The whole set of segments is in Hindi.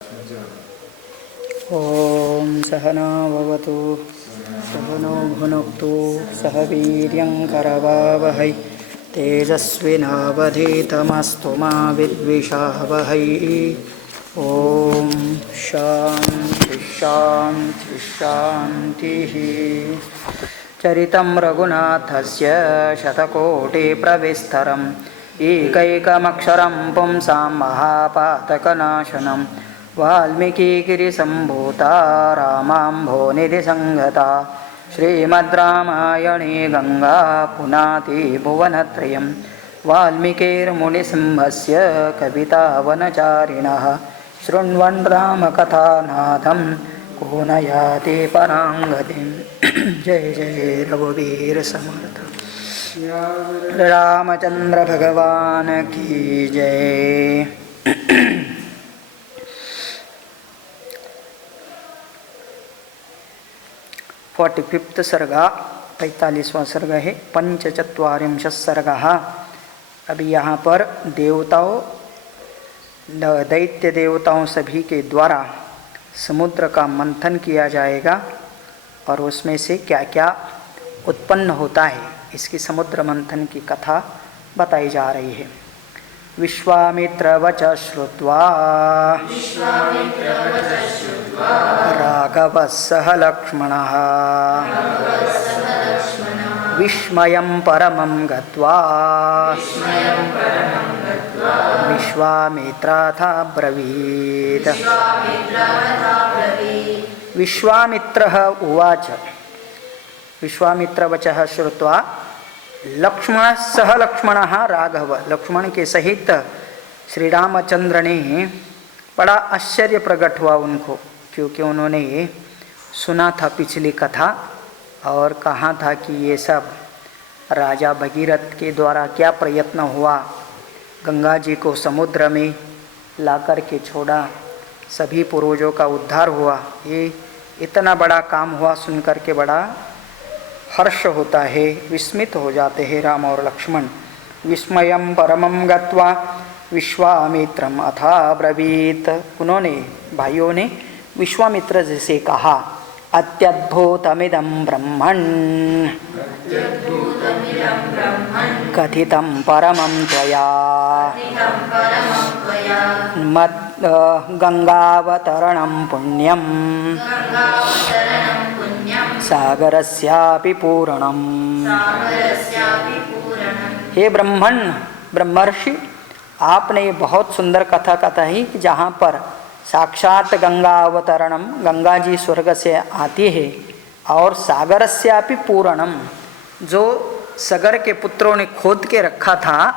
ओम सहना भवतु सहनो भुनक्तु सह वीर्यं करवावहै तेजस्विनावधीतमस्तु मा विद्विषावहै। ओम शांति शांति शांतिः। चरितं रघुनाथस्य शतकोटिप्रविस्तरम् एकैकमक्षरं पुंसां महापातकनाशनं वाल्मीकिगिरिसम्भूता रामाम्भोनिधिसंगता श्रीमद्रामायणे गंगा पुनाति भुवनत्रयं वाल्मीकिर्मुनिसिंहस्य कवितावनचारिणः शृण्वन् रामकथानादं को न याति पराङ्गतिं। जय जय रघुवीर समर्थ रामचंद्र भगवान की जय। 45वां सर्ग 45वां सर्ग है। पंचचत्वारिंशत् सर्गः। अभी यहाँ पर देवताओं दैत्य देवताओं सभी के द्वारा समुद्र का मंथन किया जाएगा और उसमें से क्या क्या उत्पन्न होता है इसकी समुद्र मंथन की कथा बताई जा रही है। विश्वामित्र वच श्रुत्वा राघवः सह लक्ष्मणः विस्मयं परमं गत्वा विश्वामित्राथा ब्रवीत्। विश्वामित्रः उवाच विश्वामित्रवचः श्रुत्वा लक्ष्मण सह लक्ष्मणः राघव। लक्ष्मण के सहित श्री रामचंद्र ने बड़ा आश्चर्य प्रकट हुआ उनको, क्योंकि उन्होंने सुना था पिछली कथा और कहा था कि ये सब राजा भगीरथ के द्वारा क्या प्रयत्न हुआ, गंगा जी को समुद्र में ला कर के छोड़ा, सभी पूर्वजों का उद्धार हुआ। ये इतना बड़ा काम हुआ सुनकर के बड़ा हर्ष होता है, विस्मित हो जाते हैं राम और लक्ष्मण। विस्मयं परमं गत्वा विश्वामित्रम अथा ब्रवीत। उन्होंने भाइयों ने विश्वामित्र जी से कहा अत्यद्भुतमिदं ब्रह्मन् कथितं परमं त्वया मत् गंगावतरणं पुण्यं सागरस्यापि पूरणम्। हे ब्रह्मण ब्रह्मर्षि, आपने बहुत सुंदर कथा कही कि जहाँ पर साक्षात गंगा अवतरणम, गंगा जी स्वर्ग से आती है और सागरस्यापि पूरणम, जो सागर के पुत्रों ने खोद के रखा था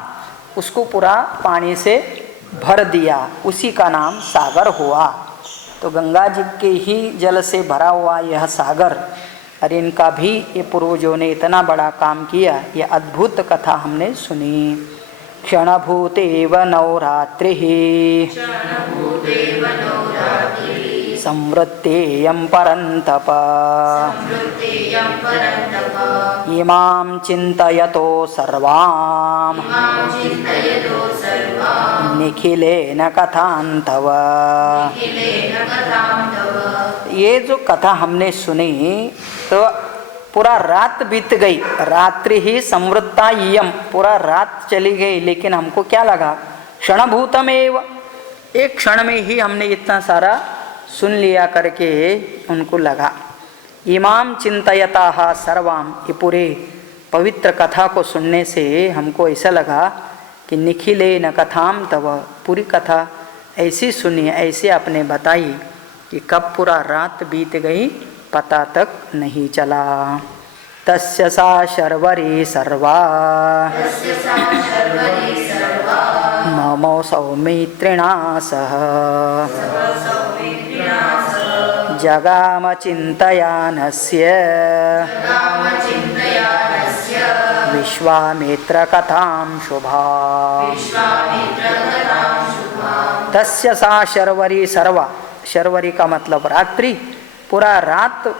उसको पूरा पानी से भर दिया, उसी का नाम सागर हुआ। तो गंगा जी के ही जल से भरा हुआ यह सागर, और इनका भी ये पूर्वजों ने इतना बड़ा काम किया, ये अद्भुत कथा हमने सुनी। क्षणभूतेव नवरात्रिः संवृत्तेयं परन्तप इमां चिन्तयतो सर्वां निखिलेन कथान्तव। ये जो कथा हमने सुनी तो पूरा रात बीत गई, रात्रि ही संवृत्ता इयम, पूरा रात चली गई, लेकिन हमको क्या लगा क्षणभूतमेव, एक क्षण में ही हमने इतना सारा सुन लिया करके उनको लगा। इमाम चिंतयता सर्वाम, ये पूरे पवित्र कथा को सुनने से हमको ऐसा लगा कि निखिले न कथाम तव, पूरी कथा ऐसी सुनी, ऐसे आपने बताई कि कब पूरा रात बीत गई पता तक नहीं चला। तस्य सा शर्वरी सर्वा ममो सौमित्रिणा सह जगाम चिन्तयानस्य विश्वामित्र कथां शुभा। तस्य सा शर्वरी सर्वा, शर्वरी का मतलब रात्रि, पूरा रात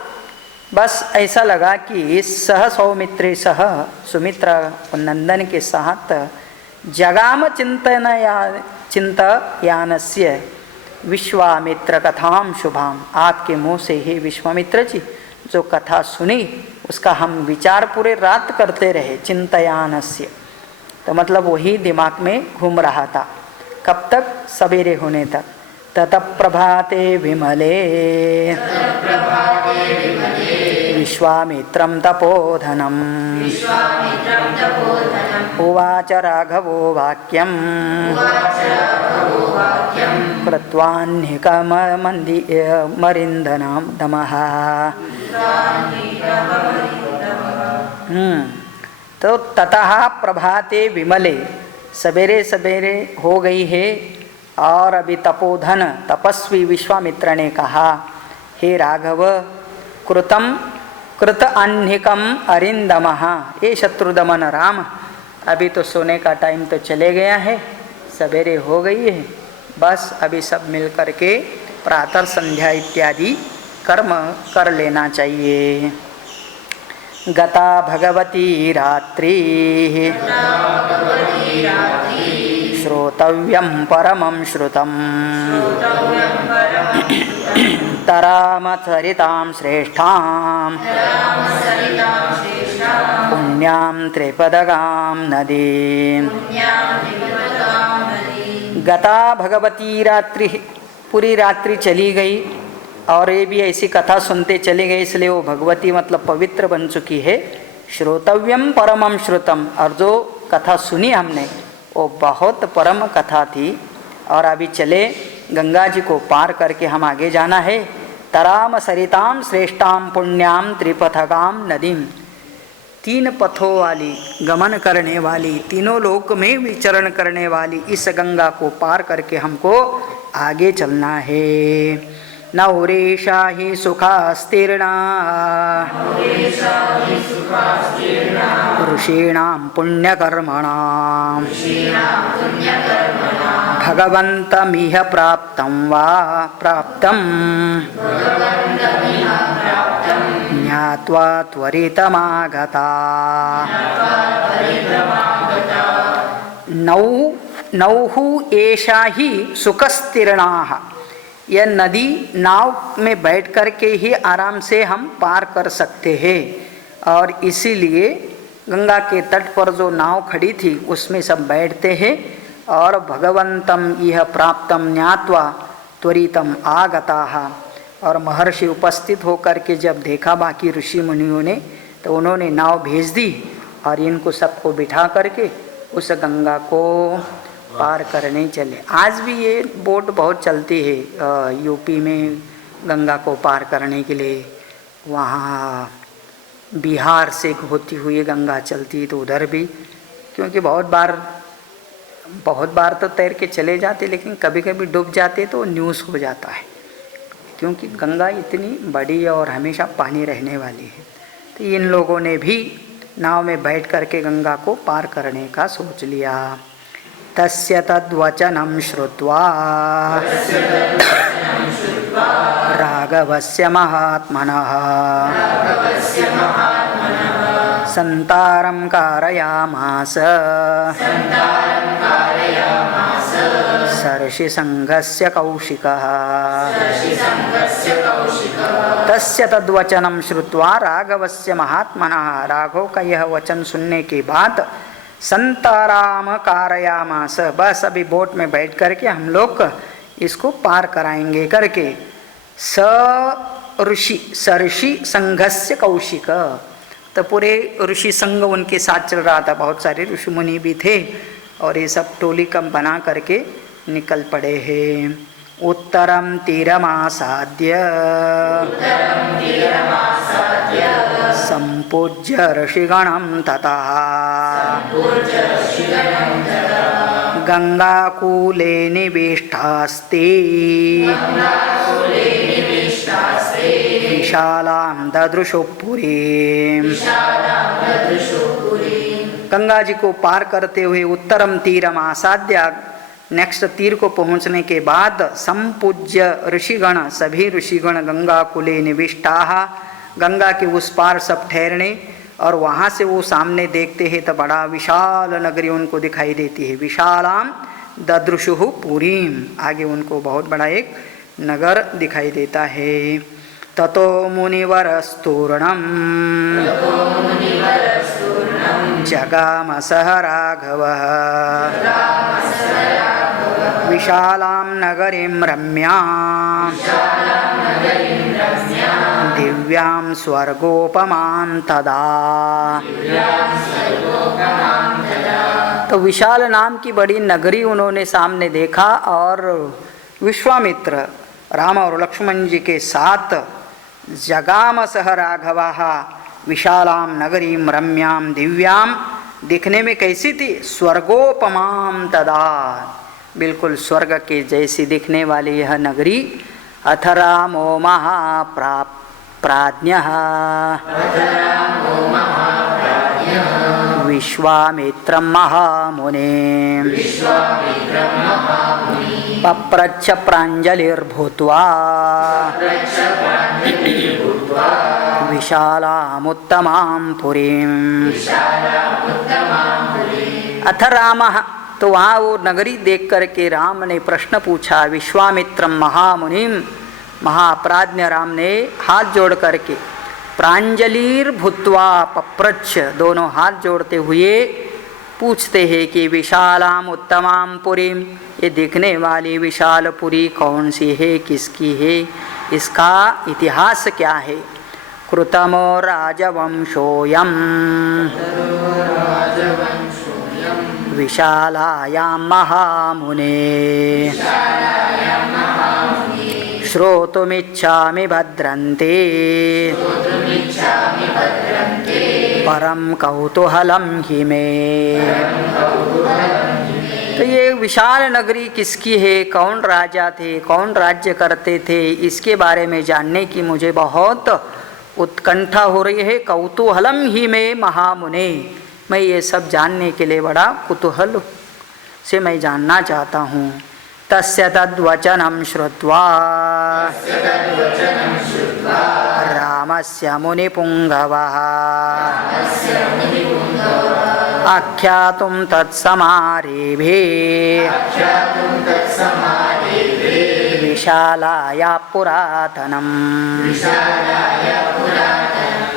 बस ऐसा लगा कि सह सौमित्री सह सुमित्रा नंदन के साथ जगाम चिंतयानस्य विश्वामित्र कथाम शुभाम, आपके मुँह से ही विश्वामित्र जी जो कथा सुनी उसका हम विचार पूरे रात करते रहे। चिंतयानस्य, तो मतलब वही दिमाग में घूम रहा था। कब तक? सवेरे होने तक। ततः प्रभाते विमले विश्वामित्रं तपोधनम् उवाच राघवो वाक्यम् कृत्वान्निकमरिन्दनं दमः। तो ततः प्रभाते विमले, सवेरे सवेरे हो गई है और अभी तपोधन तपस्वी विश्वामित्र ने कहा, हे राघव, कृत अन्हिकम अरिंदमः, ये शत्रुदमन राम, अभी तो सोने का टाइम तो चले गया है, सवेरे हो गई है, बस अभी सब मिल करके प्रातः संध्या इत्यादि कर्म कर लेना चाहिए। गता भगवती रात्रि श्रोतव्यं परमं श्रुतं तरामसरितां श्रेष्ठां पुण्यां त्रिपदगां नदीं। गता भगवती रात्रि, पूरी रात्रि चली गई और ये भी ऐसी कथा सुनते चले गए, इसलिए वो भगवती मतलब पवित्र बन चुकी है। श्रोतव्यम परमम श्रुतम, और जो कथा सुनी हमने वो बहुत परम कथा थी। और अभी चले गंगा जी को पार करके हम आगे जाना है। तराम सरिताम श्रेष्ठाम पुण्याम त्रिपथगाम नदीम, तीन पथों वाली, गमन करने वाली, तीनों लोक में विचरण करने वाली इस गंगा को पार करके हमको आगे चलना है। नौरेशा हि सुखास्तीर्णा ऋषीणां पुण्यकर्मणां भगवन्तमिह प्राप्तं वा प्राप्तं ज्ञात्वा त्वरितमागता। नौहु एषा ही सुखस्तीर्णाः, यह नदी नाव में बैठ कर के ही आराम से हम पार कर सकते हैं। और इसीलिए गंगा के तट पर जो नाव खड़ी थी उसमें सब बैठते हैं और भगवंतम यह प्राप्तम ज्ञात्वा त्वरितम आगताः। और महर्षि उपस्थित होकर के जब देखा बाकी ऋषि मुनियों ने, तो उन्होंने नाव भेज दी और इनको सबको बिठा करके उस गंगा को पार करने चले। आज भी ये बोट बहुत चलती है यूपी में गंगा को पार करने के लिए। वहाँ बिहार से होती हुई गंगा चलती, तो उधर भी, क्योंकि बहुत बार तो तैर के चले जाते, लेकिन कभी कभी डूब जाते तो न्यूज़ हो जाता है, क्योंकि गंगा इतनी बड़ी और हमेशा पानी रहने वाली है। तो इन लोगों ने भी नाव में बैठ करके गंगा को पार करने का सोच लिया। तस्य तद्वचनं श्रुत्वा राघवस्य महात्मनः संतारं कारयामास सर्षिसंघस्य कौशिकः। तस्य तद्वचनं श्रुत्वा राघवस्य महात्मनः, राघव का यह वचन सुनने के बाद संताराम कारयामास, बस अभी बोट में बैठ करके हम लोग इसको पार कराएंगे करके। सर्षि संघस्य कौशिक, तो पूरे ऋषि संघ उनके साथ चल रहा था, बहुत सारे ऋषि मुनि भी थे और ये सब टोली कम बना करके निकल पड़े हैं। उत्तरम तीरमासाद्य संपूज्य ऋषिगणं ततः गंगाकूले निविष्टास्ते विशालां ददृशुः पुरीम्। गंगा जी को पार करते हुए उत्तरम तीरम आसाद्य, नेक्स्ट तीर को पहुंचने के बाद संपूज्य ऋषिगण, सभी ऋषिगण गंगा कुले निविष्टाः, गंगा के उस पार सब ठहरने, और वहाँ से वो सामने देखते हैं तो बड़ा विशाल नगरी उनको दिखाई देती है। विशालाम ददृशुः पुरीम, आगे उनको बहुत बड़ा एक नगर दिखाई देता है। ततो मुनिवरस्तूर्णम् जगाम सह राघवः विशालां नगरीं रम्यां दिव्यां स्वर्गोपमां तदा। तो विशाल नाम की बड़ी नगरी उन्होंने सामने देखा और विश्वामित्र राम और लक्ष्मण जी के साथ जगाम सह राघवाः विशालां नगरीं रम्यां दिव्यां, दिखने में कैसी थी? स्वर्गोपमां तदा, बिल्कुल स्वर्ग के जैसी दिखने वाली यह नगरी। अथ रामो महाप्राज्ञः विश्वामित्रं महामुने पप्रच्छ प्राञ्जलिर्भूत्वा विशालामुत्तमां पुरीम्। अथ रामः, तो वहाँ वो नगरी देख करके राम ने प्रश्न पूछा। विश्वामित्रम महामुनिम, महाप्राज्ञ राम ने हाथ जोड़ करके प्रांजलिर भूत्वा पप्रच्छ, दोनों हाथ जोड़ते हुए पूछते हैं कि विशालाम उत्तमाम पुरीम, ये दिखने वाली विशाल पुरी कौन सी है, किसकी है, इसका इतिहास क्या है। कृतमो राजवंशोऽयं विशालायां महामुने श्रोतुमिच्छामि भद्रन्ते परम कौतूहलं हि मे। तो ये विशाल नगरी किसकी है, कौन राजा थे, कौन राज्य करते थे, इसके बारे में जानने की मुझे बहुत उत्कंठा हो रही है। कौतूहलम ही में महामुने, मैं ये सब जानने के लिए बड़ा कुतूहल से मैं जानना चाहता हूँ। तस्य तद्वचनं श्रुत्वा रामस्य मुनिपुंगवः आख्यातुं तत्समारेभे विशालाया पुरातनम्।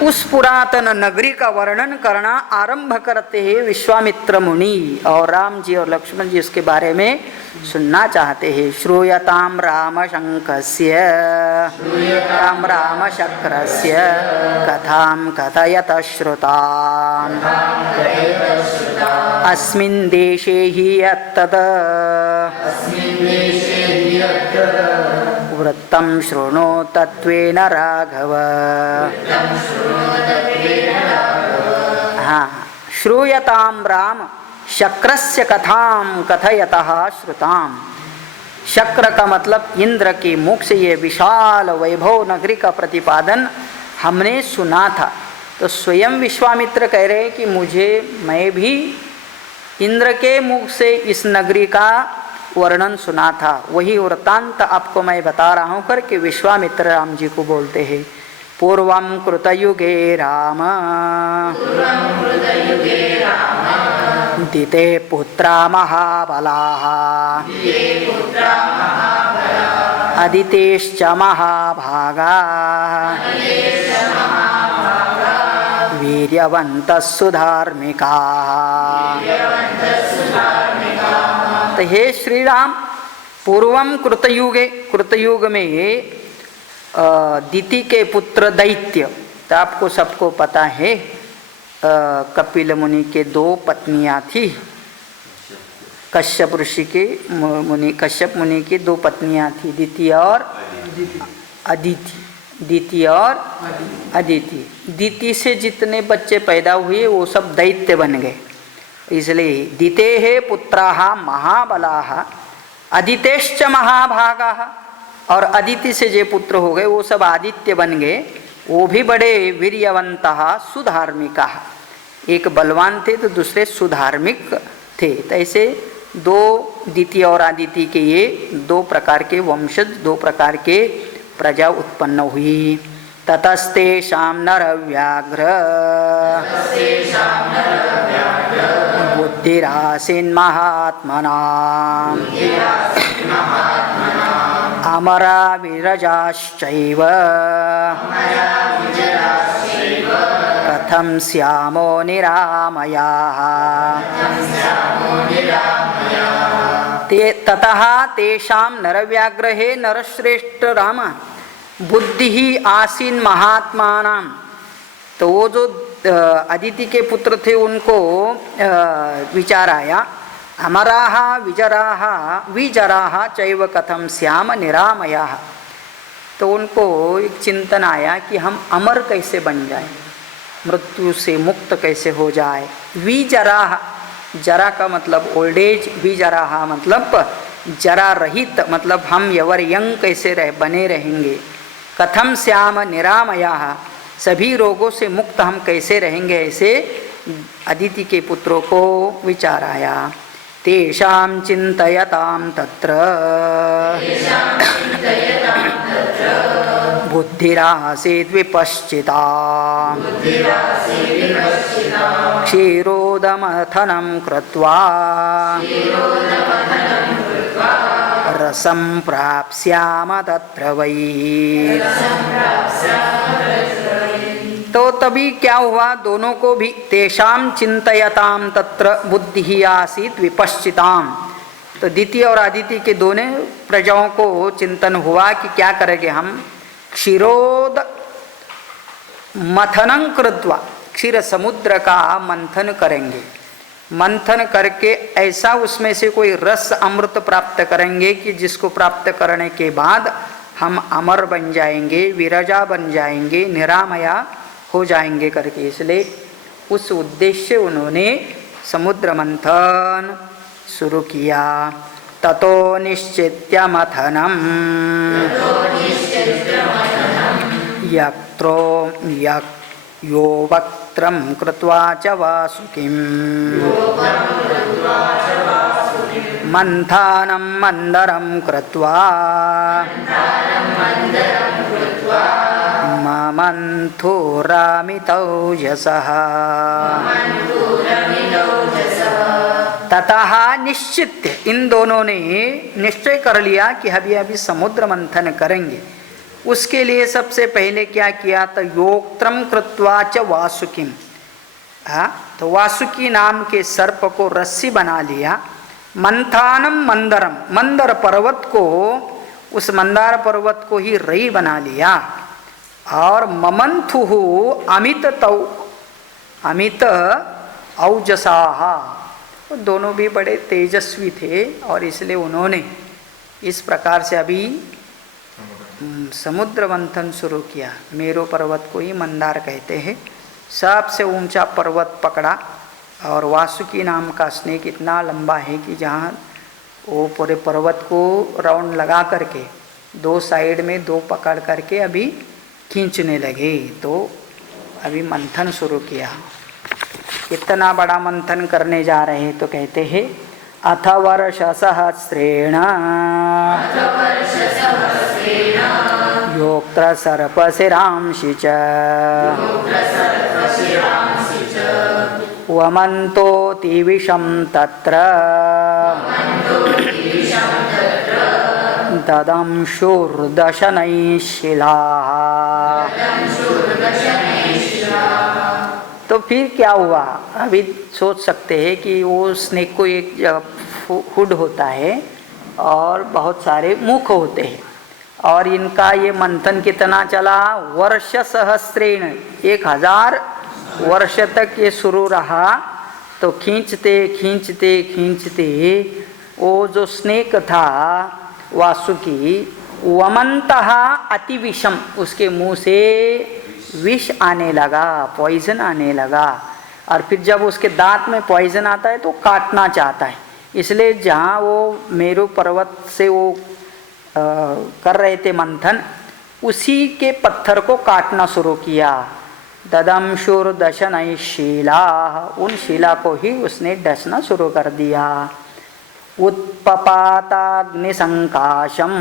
उस पुरातन नगरी का वर्णन करना आरंभ करते हैं विश्वामित्र मुनि, और राम जी और लक्ष्मण जी उसके बारे में सुनना चाहते हैं। श्रूयताम राम शंकस्य राम शक्रस्य कथां कथयत श्रुताम् अस्मिन् देशे हि यत्तत् वृत्तं शृणु तत्त्वेन राघव। हाँ, श्रूयताम राम शक्रस्य कथां कथयतः श्रुताम। शक्र का मतलब इंद्र के मुख से ये विशाल वैभव नगरी का प्रतिपादन हमने सुना था। तो स्वयं विश्वामित्र कह रहे हैं कि मैं भी इंद्र के मुख से इस नगरी का वर्णन सुना था, वही वृत्तांत आपको मैं बता रहा हूँ करके विश्वामित्र राम जी को बोलते हैं। पूर्वं कृतयुगे राम दिते पुत्रा महाबलाः अदितेश्च महाभागाः वीर्यवन्तः सुधार्मिकाः। तो हे श्री राम, पूर्वम कृतयुगे, कृतयुग में दिति के पुत्र दैत्य, तो आपको सबको पता है कपिल मुनि के दो पत्नियां थी। कश्यप ऋषि के मुनि, कश्यप मुनि की दो पत्नियां थी, दिति और अदिति। दिति और अदिति, दिति से जितने बच्चे पैदा हुए वो सब दैत्य बन गए। इसलिए दिते है पुत्राः महाबलाः अदितेश्च महाभागाः, और अदिति से जो पुत्र हो गए वो सब आदित्य बन गए, वो भी बड़े वीर्यवन्तः सुधार्मिकाः। एक बलवान थे तो दूसरे सुधार्मिक थे। तो ऐसे दो दिति और आदिति के ये दो प्रकार के वंशज, दो प्रकार के प्रजा उत्पन्न हुई। ततस्तेषां नरव्याघ्र बुद्धिरासीन्महात्मनाम् अमरा विरजाश्चैव कथं स्यामो निरामयाः ततः तेषां नरव्याघ्रे नरश्रेष्ठ राम बुद्धि ही आसीन महात्मानां। तो वो जो अदिति के पुत्र थे उनको विचार आया, अमराः विजराः विजराः चैव कथं स्याम निरामयाः। तो उनको एक चिंतन आया कि हम अमर कैसे बन जाएं, मृत्यु से मुक्त कैसे हो जाए। विजराः, जरा का मतलब ओल्ड एज, विजराः मतलब जरा रहित, मतलब हम यवर यंग कैसे बने रहेंगे। कथम श्याम निरामयाः, सभी रोगों से मुक्त हम कैसे रहेंगे, ऐसे अदिति के पुत्रों को विचार आया। तेषां चिन्तयतां तत्र बुद्धिरासीद् विपश्चिता क्षीरोदमथनं कृत्वा रसं प्राप्स्याम तत्र वै। तो तभी क्या हुआ, दोनों को भी तेषां चिंतयताम तत्र बुद्धि आसीत् विपश्चिताम। तो द्वितीय और आदित्य के दोनों प्रजाओं को चिंतन हुआ कि क्या करेंगे हम। क्षीरोद मथनं कृत्वा, क्षीर समुद्र का मंथन करेंगे, मंथन करके ऐसा उसमें से कोई रस अमृत प्राप्त करेंगे कि जिसको प्राप्त करने के बाद हम अमर बन जाएंगे, विरजा बन जाएंगे, निरामया हो जाएंगे करके। इसलिए उस उद्देश्य उन्होंने समुद्र मंथन शुरू किया। ततो निश्चित्य मथनम यत्रो यो वक्त्रं कृत्वा च वासुकिं मंथानं मंदरं कृत्वा ममन्थुरामितौजसः। ततः निश्चित्य, इन दोनों ने निश्चय कर लिया कि अभी समुद्र मंथन करेंगे। उसके लिए सबसे पहले क्या किया, तो योक्त्रम कृत्वा च वासुकिम, तो वासुकी नाम के सर्प को रस्सी बना लिया। मंथानम मंदरम, मंदर पर्वत को, उस मंदार पर्वत को ही रई बना लिया। और ममंथुहु अमित औजसाः, दोनों भी बड़े तेजस्वी थे और इसलिए उन्होंने इस प्रकार से अभी समुद्र मंथन शुरू किया। मेरू पर्वत को ही मंदार कहते हैं। सबसे ऊंचा पर्वत पकड़ा और वासुकी नाम का स्नेक इतना लंबा है कि जहाँ वो पूरे पर्वत को राउंड लगा करके दो साइड में दो पकड़ करके अभी खींचने लगे। तो अभी मंथन शुरू किया। इतना बड़ा मंथन करने जा रहे तो कहते हैं अथ वर्ष सहस्रेण योक्त्र सर्पशिरांसि च वमन्तोति विषं तत्र ददंशुर्दशनैः शिलाः। तो फिर क्या हुआ, अभी सोच सकते हैं कि वो स्नेक को एक हुड होता है और बहुत सारे मुख होते हैं और इनका ये मंथन कितना चला, वर्ष सहस्रेण, 1000 वर्ष तक ये शुरू रहा। तो खींचते खींचते खींचते वो जो स्नेक था वासुकी, वमंतः अति विषम, उसके मुंह से विष आने लगा, पॉइजन आने लगा। और फिर जब उसके दांत में पॉइजन आता है तो काटना चाहता है। इसलिए जहाँ वो मेरू पर्वत से वो कर रहे थे मंथन, उसी के पत्थर को काटना शुरू किया। ददंशुर दशनैः शिलाः, उन शिला को ही उसने डसना शुरू कर दिया। उत्पपाताग्निसंकाशम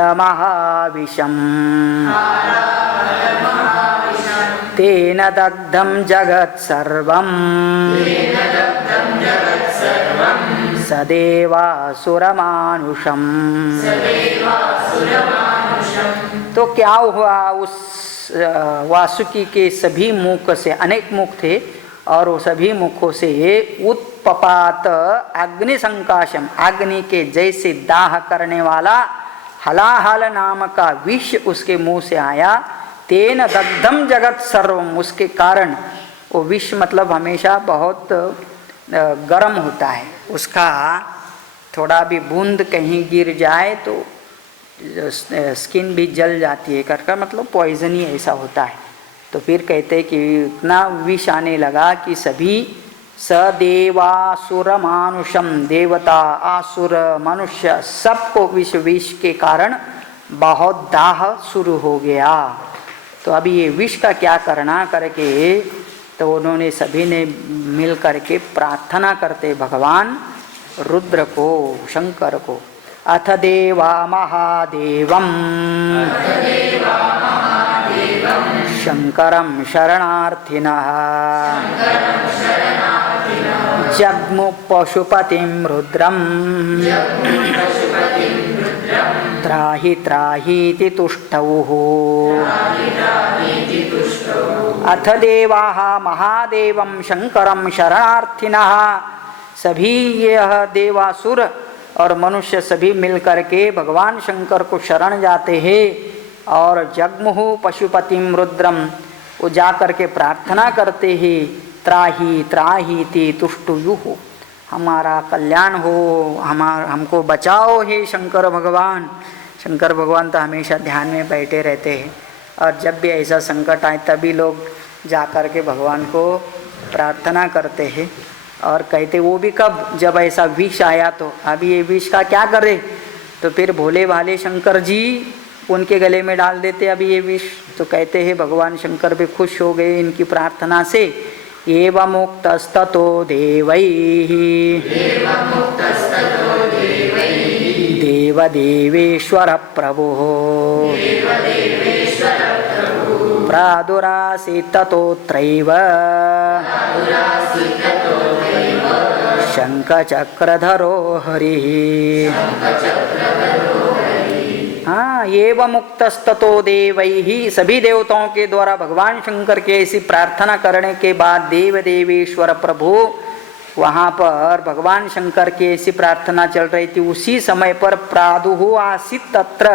हालाहलमहाविषम तेन दग्धं जगत्सर्वं सदेवासुरमानुषम्। तो क्या हुआ, उस वासुकी के सभी मुख से, अनेक मुख थे, और वो सभी मुखों से उत्पपात अग्नि संकाशम, अग्नि के जैसे दाह करने वाला हलाहल नाम का विष उसके मुंह से आया। तेन दग्धम जगत सर्वम, उसके कारण वो विष मतलब हमेशा बहुत गर्म होता है, उसका थोड़ा भी बूंद कहीं गिर जाए तो स्किन भी जल जाती है, कर मतलब पॉइजन ही ऐसा होता है। तो फिर कहते हैं कि इतना विष आने लगा कि सभी सदेवासुर मानुषम, देवता आसुर मनुष्य सबको विष के कारण बहुत दाह शुरू हो गया। तो अभी ये विष का क्या करना करके, तो उन्होंने सभी ने मिल करके प्रार्थना करते भगवान रुद्र को, शंकर को। अथ देवा महादेवम शंकरं शरणार्थिनः जग्मु पशुपतिं रुद्रं त्राहि त्राहीति तुष्टौः। अथ देवाः महादेवं शंकरं शरणार्थिनः, सभी यह देवासुर और मनुष्य सभी मिलकर के भगवान शंकर को शरण जाते हैं। और जग्मुहु पशुपतिम रुद्रम, वो जा कर के प्रार्थना करते हैं, त्राही त्राहीति तुष्टुयुः, हमारा कल्याण हो, हमको बचाओ हे शंकर भगवान। शंकर भगवान तो हमेशा ध्यान में बैठे रहते हैं, और जब भी ऐसा संकट आए तभी लोग जा कर के भगवान को प्रार्थना करते हैं। और कहते वो भी कब, जब ऐसा विष आया तो अभी ये विष का क्या करे, तो फिर भोले भाले शंकर जी उनके गले में डाल देते अभी ये विष। तो कहते हैं भगवान शंकर भी खुश हो गए इनकी प्रार्थना से। एवं मुक्तस्ततो देवैः देवदेवेश्वर प्रभुः प्रादुरासीत् ततोऽत्रैव शंखचक्रधरो हरिः। हाँ, एवं मुक्तस्ततो देवैहि, सभी देवताओं के द्वारा भगवान शंकर के ऐसी प्रार्थना करने के बाद देव देवेश्वर प्रभु, वहाँ पर भगवान शंकर की ऐसी प्रार्थना चल रही थी, उसी समय पर प्रादुः आसीत् तत्र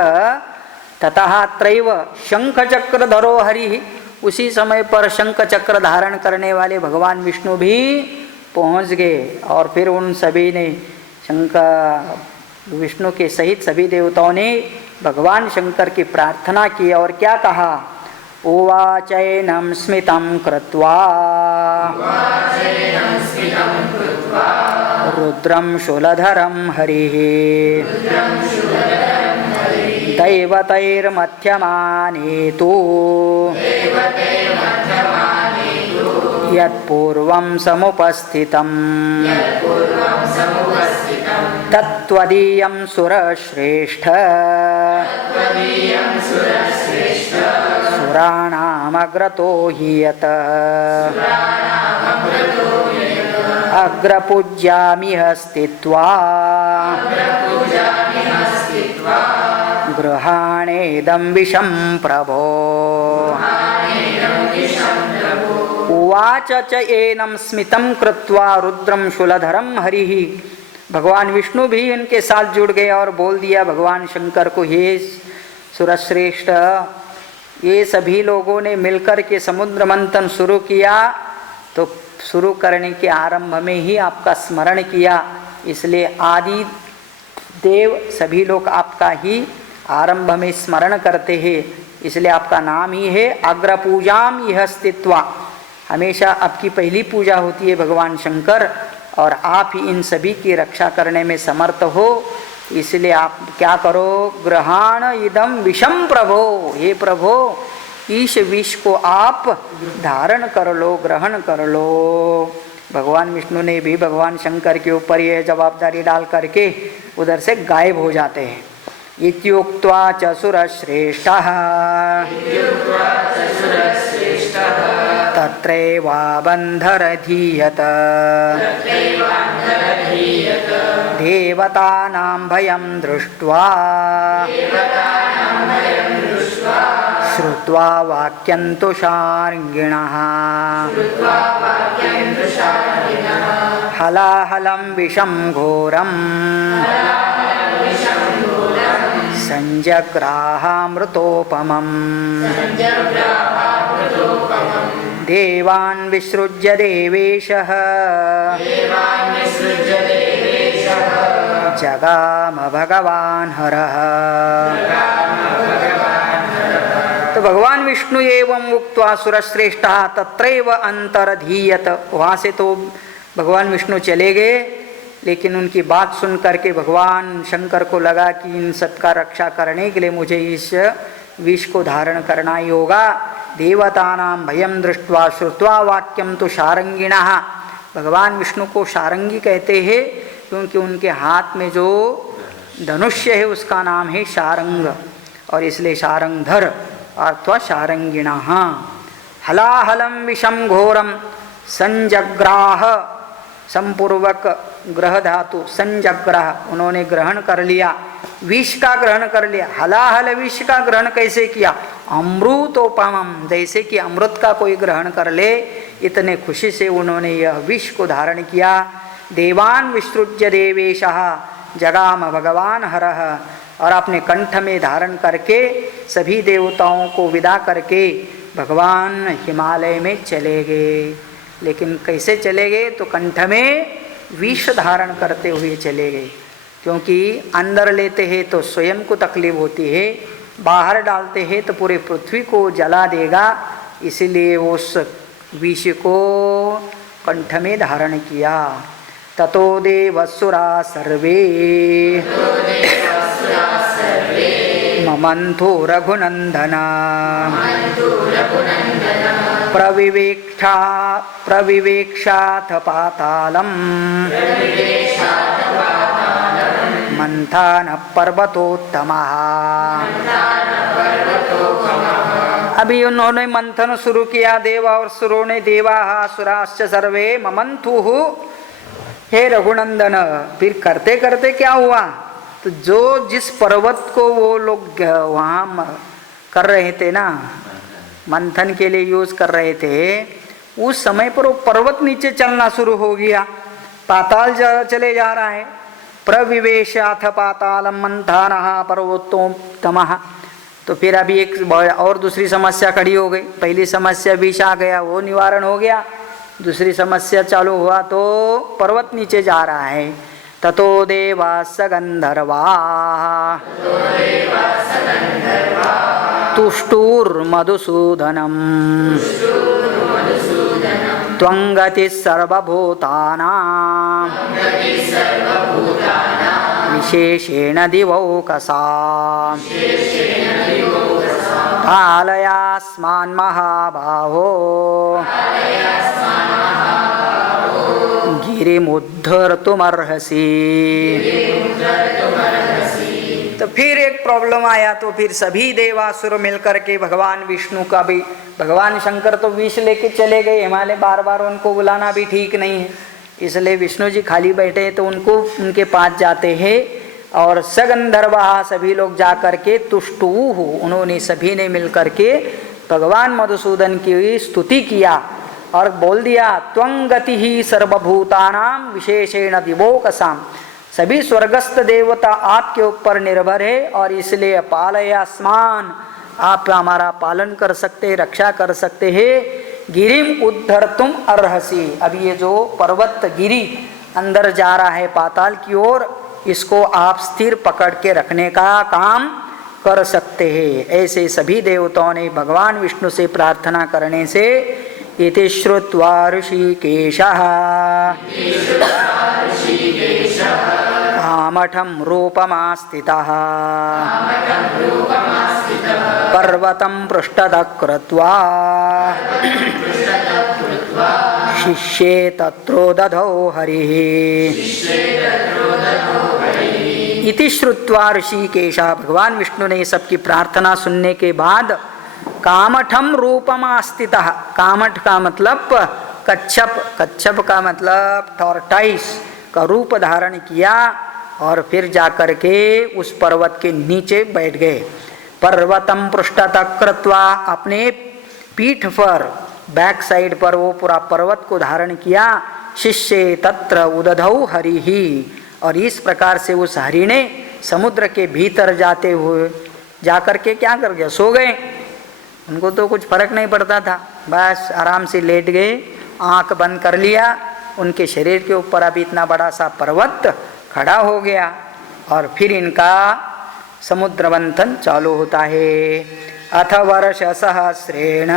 ततः त्रैव शंख चक्र धरो हरि, उसी समय पर शंख चक्र धारण करने वाले भगवान विष्णु भी पहुँच गए। और फिर उन सभी ने शंकर विष्णु के सहित सभी देवताओं ने भगवान शंकर की प्रार्थना की और क्या कहा, उवाचैनं स्मितं कृत्वा रुद्रं शूलधरं हरिः दैवतैर्मध्यमानेतु यत्पूर्वं समुपस्थितं तत्त्वदीयं सुरश्रेष्ठ सुराणामग्रतो हि यत् अग्रपूज्यामिह स्थित्वा गृहाणेदं विषं प्रभो। उवाच च एनं स्मितं कृत्वा रुद्रं शूलधरं हरिः, भगवान विष्णु भी इनके साथ जुड़ गए और बोल दिया भगवान शंकर को, हे सुरश्रेष्ठ, ये सभी लोगों ने मिलकर के समुद्र मंथन शुरू किया, तो शुरू करने के आरंभ में ही आपका स्मरण किया, इसलिए आदि देव सभी लोग आपका ही आरंभ में स्मरण करते हैं, इसलिए आपका नाम ही है अग्र पूजाम यह स्थित्वा, हमेशा आपकी पहली पूजा होती है भगवान शंकर, और आप ही इन सभी की रक्षा करने में समर्थ हो, इसलिए आप क्या करो, ग्रहाण इदम विषम प्रभो, हे प्रभो इस विष को आप धारण कर लो, ग्रहण कर लो। भगवान विष्णु ने भी भगवान शंकर के ऊपर यह जवाबदारी डाल करके उधर से गायब हो जाते हैं। इत्युक्त्वा च सुरश्रेष्ठः तत्रैवाबन्धरधीयत देवतानां भयं दृष्ट्वा श्रुत्वा वाक्यं तुषार्गिणः हलाहलं विषं घोरं संजग्राहामृतोपमम् देवान् विसृज्य देवेशः जगाम भगवान हरः। तो भगवान विष्णु एवं उक्त्वा सुरश्रेष्ठः तत्रैव अंतरधीयत। वहाँ से तो भगवान विष्णु चले गए, लेकिन उनकी बात सुन करके भगवान शंकर को लगा कि इन सबका रक्षा करने के लिए मुझे इस विष को धारण करना ही होगा। देवतानां भयं दृष्ट्वा श्रुत्वा वाक्यं तु शारंगिणः। भगवान विष्णु को शारंगी कहते हैं क्योंकि उनके हाथ में जो धनुष्य है उसका नाम है शारंग, और इसलिए शारंगधर अथवा शारंगिणः। हलाहलं विषम घोरम संजग्राह, संपूर्वक ग्रह धातु संजग्राह, उन्होंने ग्रहण कर लिया, विष का ग्रहण कर लिया। हलाहल विष का ग्रहण कैसे किया? अमृतोपमम, जैसे कि अमृत का कोई ग्रहण कर ले, इतने खुशी से उन्होंने यह विष को धारण किया। देवान विसृज्य देवेशः जगाम भगवान हरः, और अपने कंठ में धारण करके सभी देवताओं को विदा करके भगवान हिमालय में चले गए। लेकिन कैसे चले गए? तो कंठ में विष धारण करते हुए चले गए, क्योंकि अंदर लेते हैं तो स्वयं को तकलीफ होती है, बाहर डालते हैं तो पूरे पृथ्वी को जला देगा, इसीलिए उस विष को कंठ में धारण किया। ततो देवसुरा सर्वे ममन्थो रघुनंदन प्रविवेक्षाथ पातालम मंथान पर्वतोत्तमः। अभी उन्होंने मंथन शुरू किया, देव और सुरों ने, देवाः असुराश्च सर्वे ममंथुः, हे रघुनंदन। फिर करते करते क्या हुआ? तो जो जिस पर्वत को वो लोग वहाँ कर रहे थे ना, मंथन के लिए यूज कर रहे थे, उस समय पर वो पर्वत नीचे चलना शुरू हो गया, पाताल चले जा रहा है। प्रविवेशाथ पातालम मंथानः पर्वतोत्तमः। तो फिर अभी एक और दूसरी समस्या खड़ी हो गई। पहली समस्या विष आ गया, वो निवारण हो गया। दूसरी समस्या चालू हुआ तो पर्वत नीचे जा रहा है। ततो देवास गंधर्वाः तुष्टुर्मधुसूदनम् त्वंगति सर्वभूतानां विशेषेण दिवौकसा पालयास्मान् महाबाहो गिरिमुद्धर्तुमर्हसि। तो फिर एक प्रॉब्लम आया, तो फिर सभी देवासुर मिलकर के भगवान विष्णु का भी, भगवान शंकर तो विष लेके चले गए हिमालय, बार बार उनको बुलाना भी ठीक नहीं है, इसलिए विष्णु जी खाली बैठे हैं तो उनको उनके पास जाते हैं। और सगंधर्वा, सभी लोग जा करके तुष्टुः, उन्होंने सभी ने मिलकर के भगवान मधुसूदन की स्तुति किया और बोल दिया, त्वं गति ही सर्वभूतानां विशेषेण दिवोकसाम, सभी स्वर्गस्थ देवता आपके ऊपर निर्भर है और इसलिए पालयास्मान, आप हमारा पालन कर सकते, रक्षा कर सकते हैं। गिरिम उद्धर्तुम अर्हसि, अब ये जो पर्वत गिरी अंदर जा रहा है पाताल की ओर, इसको आप स्थिर पकड़ के रखने का काम कर सकते हैं। ऐसे सभी देवताओं ने भगवान विष्णु से प्रार्थना करने से इति श्रुत्वा ऋषिकेशः कामठं रूपमास्थितः पर्वतं पृष्ठतः कृत्वा शिष्ये तत्रो दधौ हरिः। इति श्रुत्वा ऋषिकेशः, भगवान विष्णु ने सबकी प्रार्थना सुनने के बाद कामठम रूपमास्थितः, कामठ का मतलब कच्छप, कच्छप का मतलब टॉर्टाइस का रूप धारण किया और फिर जाकर के उस पर्वत के नीचे बैठ गए। पर्वतम पृष्ठतः कृत्वा, अपने पीठ पर बैक साइड पर वो पूरा पर्वत को धारण किया। शिष्ये तत्र उदधौ हरिहि, और इस प्रकार से उस हरि ने समुद्र के भीतर जाते हुए जाकर के क्या कर गया, सो गए। उनको तो कुछ फर्क नहीं पड़ता था, बस आराम से लेट गए, आंख बंद कर लिया। उनके शरीर के ऊपर अभी इतना बड़ा सा पर्वत खड़ा हो गया और फिर इनका समुद्र मंथन चालू होता है। अथ वर्ष सहस्रेण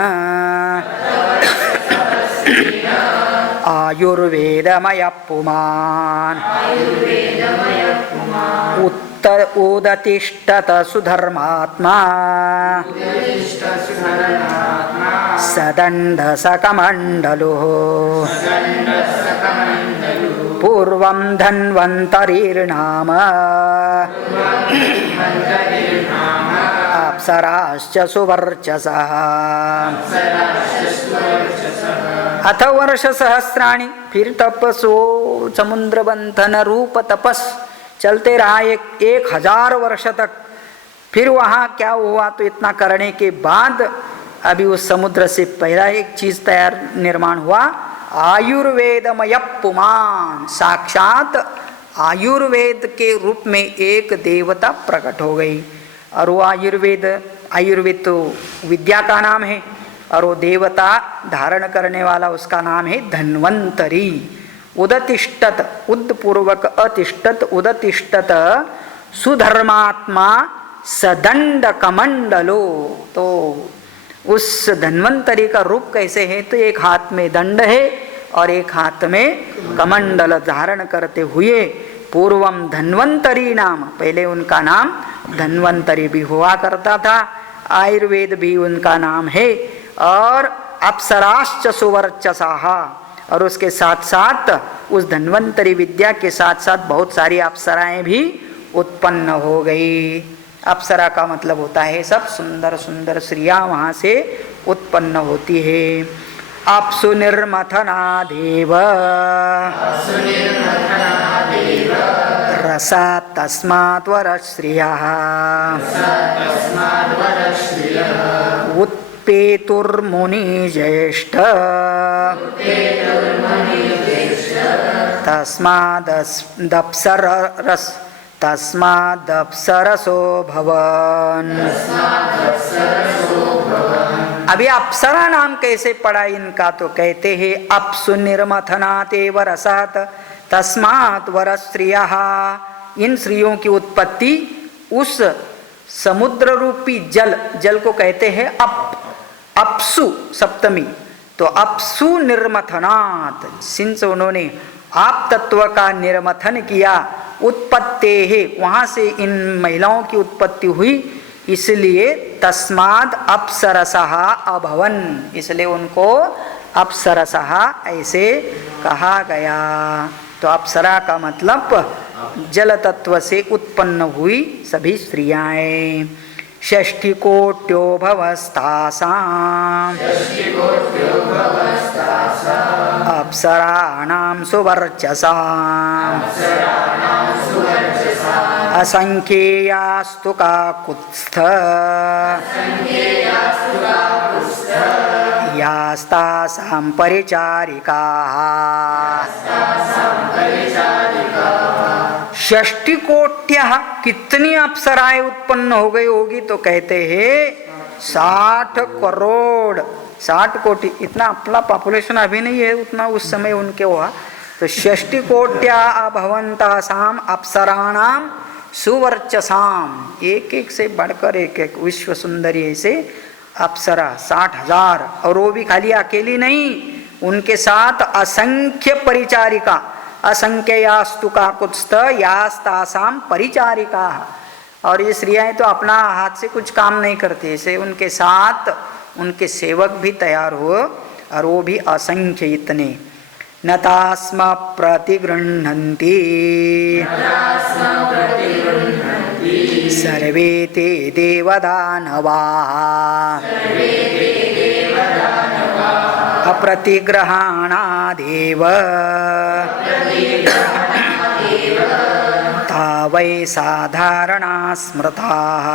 आयुर्वेदमय पुमान् उदतिष्ठत सुधर्मात्मा सदण्ड सकमण्डलो पूर्वं धन्वन्तरिर्नाम अप्सराश्च सुवर्चसः। अथ वर्ष सहस्राणि, फिर तपस्ो समुद्र बंधन रूप तपस चलते रहा 1000 वर्ष तक। फिर वहाँ क्या हुआ, तो इतना करने के बाद अभी उस समुद्र से पहला एक चीज तैयार निर्माण हुआ, आयुर्वेदमय पुमान, साक्षात आयुर्वेद के रूप में एक देवता प्रकट हो गई। और वो आयुर्वेद तो विद्या का नाम है, और वो देवता धारण करने वाला उसका नाम है धन्वंतरी। उदतिष्ठत, उद्पूर्वक अतिष्ठत, उदतिष्ठत सुधर्मात्मा सदंड कमंडलो। तो उस धन्वंतरी का रूप कैसे है, तो एक हाथ में दंड है और एक हाथ में कमंडल धारण करते हुए। पूर्वम धन्वंतरी नाम, पहले उनका नाम धन्वंतरी भी हुआ करता था, आयुर्वेद भी उनका नाम है। और अप्सराश्च सुवर्चसाः, और उसके साथ साथ उस धन्वंतरी विद्या के साथ साथ बहुत सारी अप्सराएं भी उत्पन्न हो गई। अप्सरा का मतलब होता है सब सुंदर सुंदर स्त्रियां वहां से उत्पन्न होती है। अप्सु निर्मथनादेव रसा तस्मात् वरश्रियः उत्पेतुर्मुनि ज्येष्ठ तस्मादप्सरसो भवन। अभी अप्सरा नाम कैसे पड़ा इनका, तो कहते हैं अप्सु निर्मथनातेव रसात तस्मात् वरस्त्रियः। इन स्त्रियों की उत्पत्ति उस समुद्र रूपी जल को कहते हैं अपसु सप्तमी। तो अपसु निर्मथनात्, सिंस उन्होंने आप तत्व का निर्मथन किया, उत्पत्ते है, वहां से इन महिलाओं की उत्पत्ति हुई, इसलिए तस्माद अप्सरसः अभवन, इसलिए उनको अप्सरसः ऐसे कहा गया। तो अप्सरा का मतलब जल तत्व से उत्पन्न हुई सभी स्त्रियां। षष्ठीकोट्यो भवस्तासां अप्सराणां सुवर्चसाम् असंख्येयास्तु काकुत्स्थ यास्तासां परिचारिकाः। षष्टिकोट्यः, कितनी अप्सराएं उत्पन्न हो गई होगी, तो कहते हैं 60 करोड़, 60 कोटि। इतना अपना पॉपुलेशन अभी नहीं है उतना उस समय उनके हुआ। तो षष्टिकोट्या अभवन्तासाम अप्सराणाम सुवर्चसाम, एक एक से बढ़कर एक एक विश्व सुंदरी ऐसे अप्सरा 60,000। और वो भी खाली अकेली नहीं, उनके साथ असंख्य परिचारिका, असंख्य यास्तु काकुत्स्थ यास्तासाम परिचारिका। और ये स्त्रियां तो अपना हाथ से कुछ काम नहीं करती, ऐसे उनके साथ उनके सेवक भी तैयार हो, और वो भी असंख्य इतने। न तास्म प्रतिगृह्णन्ति सर्वे ते देवदानवाः अप्रतिग्रहाणादेव ता वै साधारणा स्मृताः।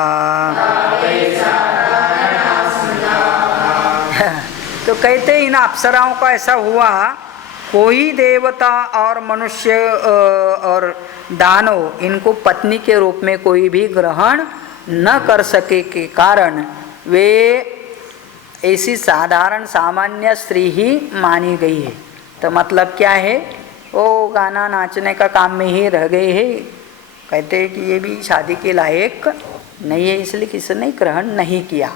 तो कहते इन अप्सराओं का ऐसा हुआ, कोई देवता और मनुष्य और दानव इनको पत्नी के रूप में कोई भी ग्रहण न कर सके के कारण वे ऐसी साधारण सामान्य स्त्री ही मानी गई है। तो मतलब क्या है, वो गाना नाचने का काम में ही रह गए हैं। कहते हैं कि ये भी शादी के लायक नहीं है, इसलिए किसी ने ग्रहण नहीं किया।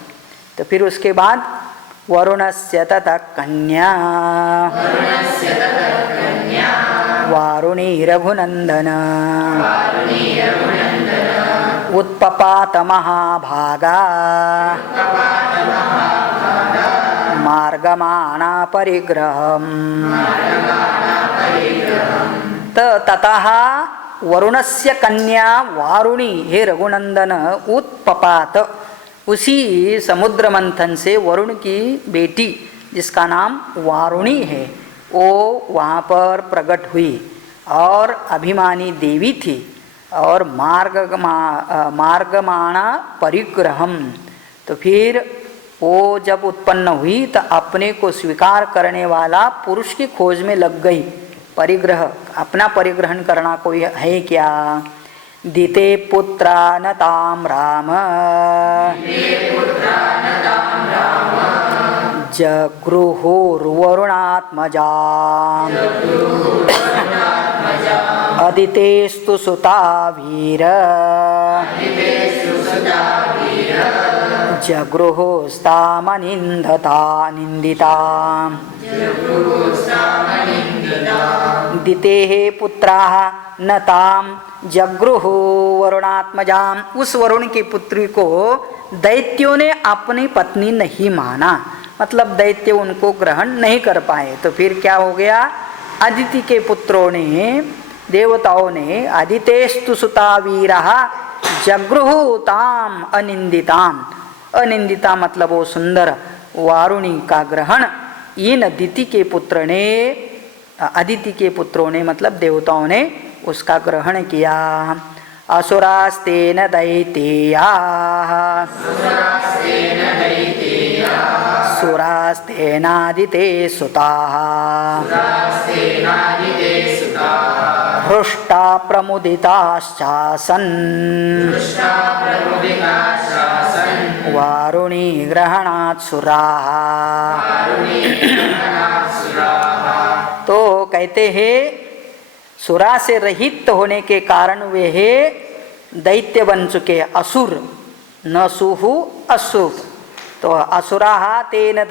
तो फिर उसके बाद वरुणस्य ततः कन्या वारुणी रघुनंदन उत्पपात महाभागा मार्गमाणा परिग्रहम्। ततः वरुणस्य कन्या वारुणी हे रघुनंदन उत्पपात, उसी समुद्र मंथन से वरुण की बेटी जिसका नाम वारुणी है वो वहाँ पर प्रकट हुई और अभिमानी देवी थी और मार्गमाणा परिग्रहम। तो फिर वो जब उत्पन्न हुई तो अपने को स्वीकार करने वाला पुरुष की खोज में लग गई। परिग्रह, अपना परिग्रहण करना कोई है क्या। दिते पुत्रा न ताम राम जगृहुर्वरुणात्मजा अदितेस्तु सुता वीर जगृहुस्तामनिन्दता निन्दिता। दितेः पुत्राः न ताम जगृहु वरुणात्मजाम, उस वरुण की पुत्री को दैत्यों ने अपनी पत्नी नहीं माना, मतलब दैत्य उनको ग्रहण नहीं कर पाए। तो फिर क्या हो गया, अदिति के पुत्रों ने, देवताओं ने अदितेस्तु सुता वीरः जगृहु ताम अनिंदिताम, अनिंदिता मतलब वो सुंदर वारुणी का ग्रहण इन अदिति के पुत्र ने, अदिति के पुत्रों ने मतलब देवताओं ने उसका ग्रहण किया। असुरास्तेन दैतेयाः सुरास्तेनादिते सुताः हृष्टा प्रमुदिताश्चासन् वारुणी ग्रहणात् सुराः। तो कहते हैं सुरा से रहित होने के कारण वे है दैत्य बन चुके, असुर न सुहु असुर। तो असुराः तेन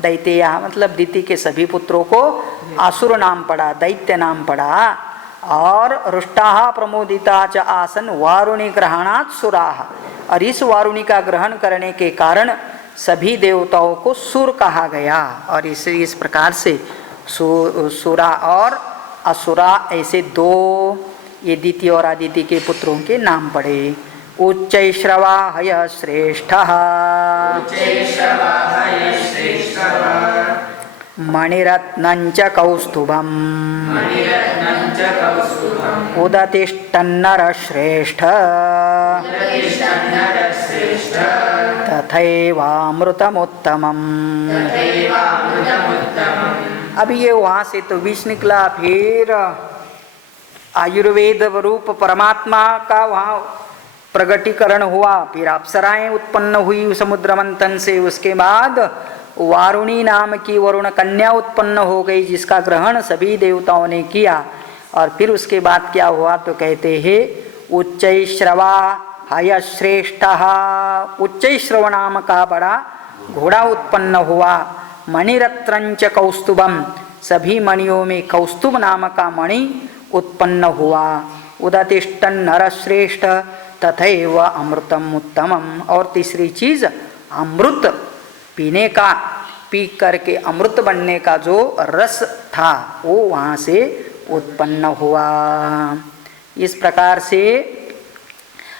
दैत्येयाः मतलब दिति के सभी पुत्रों को असुर नाम पड़ा, दैत्य नाम पड़ा। और रुष्टाः प्रमोदिता च आसन वारुणी ग्रहणात् सुराः, और इस वारुणी का ग्रहण करने के कारण सभी देवताओं को सुर कहा गया। और इस प्रकार से सुरा और असुरा ऐसे दो ये दिति और आदिति के पुत्रों के नाम पड़े। उच्चैश्रवा हय श्रेष्ठः मणिरत्नञ्च कौस्तुभम् उदतिष्ठन्नर श्रेष्ठ तथैवामृतमुत्तमम्। अब ये वहाँ से तो विष निकला, फिर आयुर्वेद रूप परमात्मा का वहाँ प्रगटीकरण हुआ, फिर अप्सराएं उत्पन्न हुई समुद्र मंथन से। उसके बाद वारुणी नाम की वरुण कन्या उत्पन्न हो गई जिसका ग्रहण सभी देवताओं ने किया। और फिर उसके बाद क्या हुआ तो कहते हैं उच्चैश्रवा हय श्रेष्ठः, उच्चैश्रव नाम का बड़ा घोड़ा उत्पन्न हुआ। मणिरत्नञ्च कौस्तुभम, सभी मणियों में कौस्तुभ नाम का मणि उत्पन्न हुआ। उदतिष्ठन् नरश्रेष्ठ तथैव अमृतम उत्तमम, और तीसरी चीज अमृत पीने का पी करके अमृत बनने का जो रस था वो वहाँ से उत्पन्न हुआ। इस प्रकार से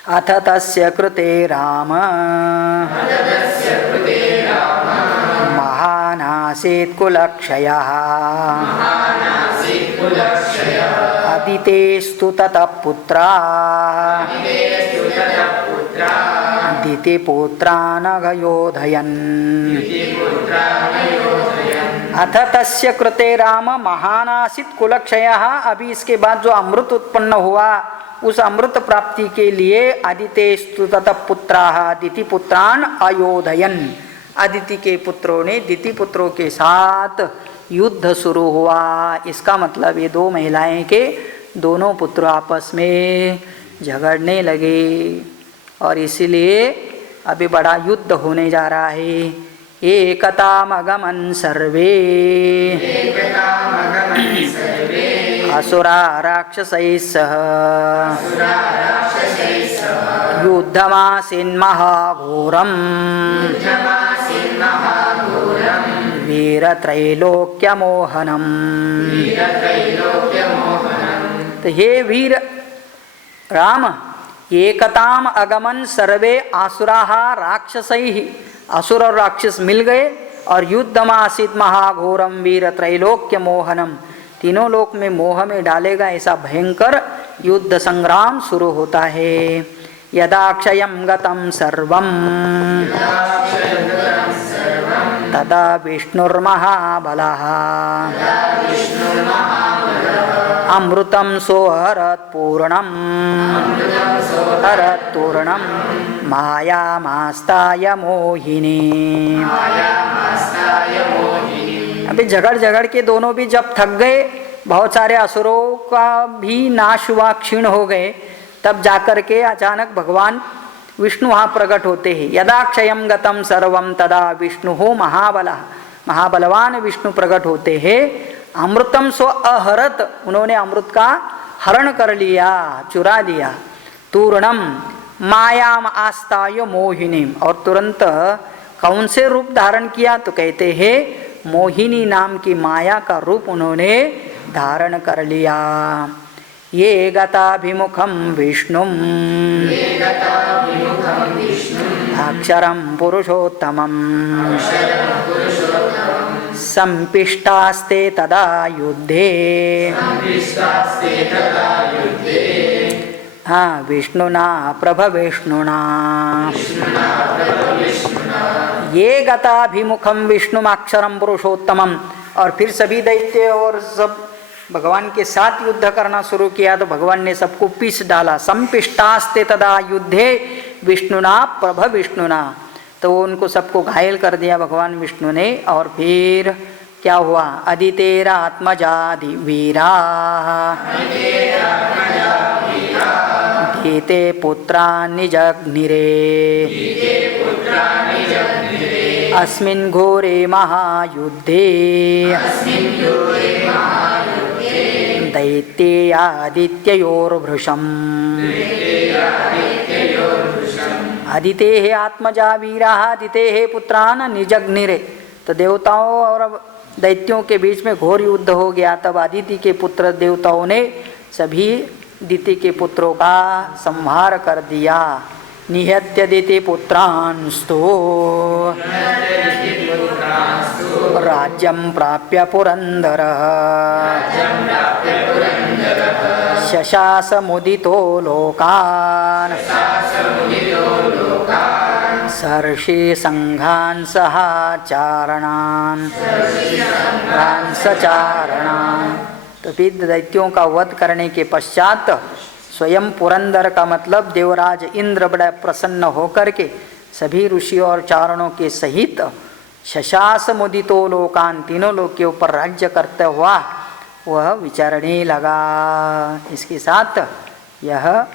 अथ तस्य कृते राम महानासीत् कुलक्षयः अदितेस्तु ततः पुत्रा दितिपुत्रानघयोधयन्। अथ तस्य कृते राम महानासीत् कुलक्षयः। अभी इसके बाद जो अमृत उत्पन्न हुआ उस अमृत प्राप्ति के लिए अदितेस्तु ततः पुत्राः दितिपुत्रान अयोधयन्। अदिति के पुत्रों ने दिति पुत्रों के साथ युद्ध शुरू हुआ। इसका मतलब ये दो महिलाएं के दोनों पुत्र आपस में झगड़ने लगे और इसीलिए अभी बड़ा युद्ध होने जा रहा है। एकतामगमन् सर्वे असुरा राक्षसैः सह युद्धमासीन्महाघोरम् वीरत्रैलोक्यमोहनम्। तो हे वीर राम, एकताम अगमन सर्वे आसुराः राक्षसैः। असुर और राक्षस मिल गए और युद्धमासीत् महाघोरम वीरत्रैलोक्य मोहनम। तीनों लोक में मोह में डालेगा ऐसा भयंकर युद्ध संग्राम शुरू होता है। यदा क्षयं गतं सर्वं तदा विष्णुर्महाबलः अमृतं सोहरत् पूर्णं मायामास्ताय मोहिनी। अभी झगड़ के दोनों भी जब थक गए, बहुत सारे असुरों का भी नाश हुआ, क्षीण हो गए, तब जाकर के अचानक भगवान विष्णु वहाँ प्रकट होते हैं। यदा क्षयं गतं सर्वं तदा विष्णु महाबलः। महाबलवान विष्णु प्रकट होते हैं। अमृतम स्व अहरत, उन्होंने अमृत का हरण कर लिया, चुरा लिया। तूर्णम मायाम आस्ताय मोहिनीम, और तुरंत कौन से रूप धारण किया तो कहते हैं मोहिनी नाम की माया का रूप उन्होंने धारण कर लिया। ये गताभिमुखम विष्णुम अक्षरम पुरुषोत्तमम संपिष्टास्ते तदा युद्धे हाँ विष्णुना प्रभविष्णुना। ये गताभिमुखम विष्णुमाक्षरम पुरुषोत्तमम, और फिर सभी दैत्य और सब भगवान के साथ युद्ध करना शुरू किया तो भगवान ने सबको पीस डाला। संपिष्टास्ते तदा युद्धे विष्णुना प्रभविष्णुना, तो उनको सबको घायल कर दिया भगवान विष्णु ने। और फिर क्या हुआ, अदितेरात्मजादि वीरा धीते पुत्रान्निजग्निरे अस्मिन् घोरे महायुद्धे दैत्येयादित्ययोर्भृशम्। अदितेः आत्मजा वीराः दितेः पुत्रान् निजग्निरे, तो देवताओं और दैत्यों के बीच में घोर युद्ध हो गया। तब अदिति के पुत्र देवताओं ने सभी दिति के पुत्रों का संहार कर दिया। निहत्य दिति पुत्रांस्तु राज्यं प्राप्य पुरंदरः शशास मुदितो लोकान् सर्षि संघान् सहाचारणान् सचारणान्। तो फिर दैत्यों का वध करने के पश्चात स्वयं पुरंदर का मतलब देवराज इंद्र बड़ा प्रसन्न होकर के सभी ऋषियों और चारणों के सहित शशास मुदितो लोकान, तीनों लोक के ऊपर राज्य करता हुआ वह विचरने लगा। इसके साथ यह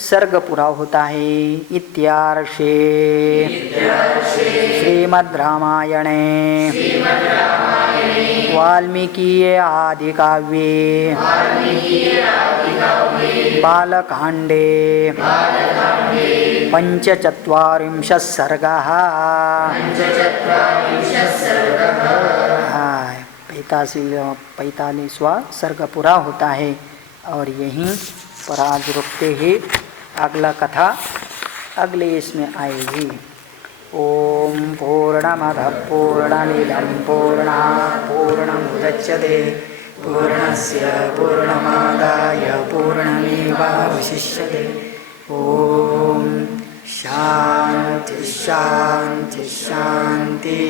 सर्ग पूरा होता है। इत्यार्षे श्रीमद् रामायणे वाल्मीकीये आदि काव्ये बालकाण्डे पञ्चचत्वारिंशः सर्गः। 45वां सर्ग पूरा होता है और यहीं पर आज रुकते ही अगला कथा अगले इसमें आएगी। ओम पूर्णमदः पूर्णमिदं पूर्णात् पूर्णमुदच्यते पूर्णस्य पूर्णमादाय पूर्णमेवावशिष्यते। ओम शांति शांति शांति।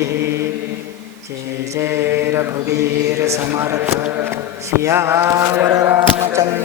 जय जय रघुवीर समर्थ सियावर रामचंद्र